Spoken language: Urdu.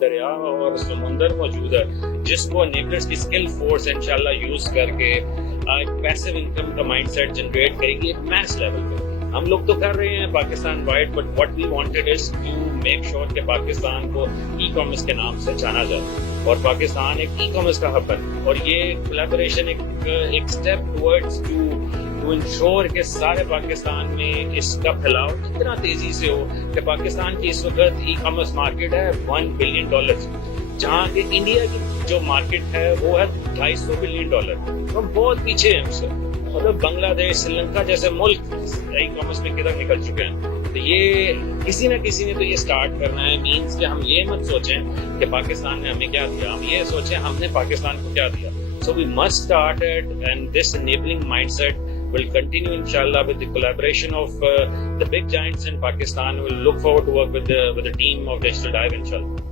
دریا اور سمندر موجود ہے جس کو انیبلرز کی اسکل فورس انشاءاللہ یوز کر کے ایک پیسو انکم کا مائنڈ سیٹ جنریٹ کرے گی ایک میس لیول پہ. ہم لوگ تو کر رہے ہیں Pakistan wide, but what we wanted is to make sure کہ پاکستان کو ای کامرس کے نام سے جانا جائے اور پاکستان ایک ای کامرس کا ہب ہے. اور یہ کولیبوریشن ایک اسٹیپ ٹورڈز ٹو انشور کہ سارے پاکستان میں اس کا پھیلاؤ اتنا تیزی سے ہو کہ پاکستان کی اس وقت ای کامرس مارکیٹ ہے $1 بلین, جہاں کہ انڈیا کی جو مارکیٹ ہے وہ ہے $250 بلین. ہم بہت پیچھے ہیں ہم سے. مطلب بنگلہ دیش, سری لنکا جیسے ملک ای کامرس میں کدھر نکل چکے ہیں. تو یہ کسی نہ کسی نے تو یہ اسٹارٹ کرنا ہے. مینس کہ ہم یہ مت سوچیں کہ پاکستان نے ہمیں کیا دیا, ہم یہ سوچیں ہم نے پاکستان کو کیا دیا. So we must start it, and this enabling mindset will continue inshallah with the collaboration of the big giants in Pakistan. We'll look forward to work with the team of Digital Dive inshallah.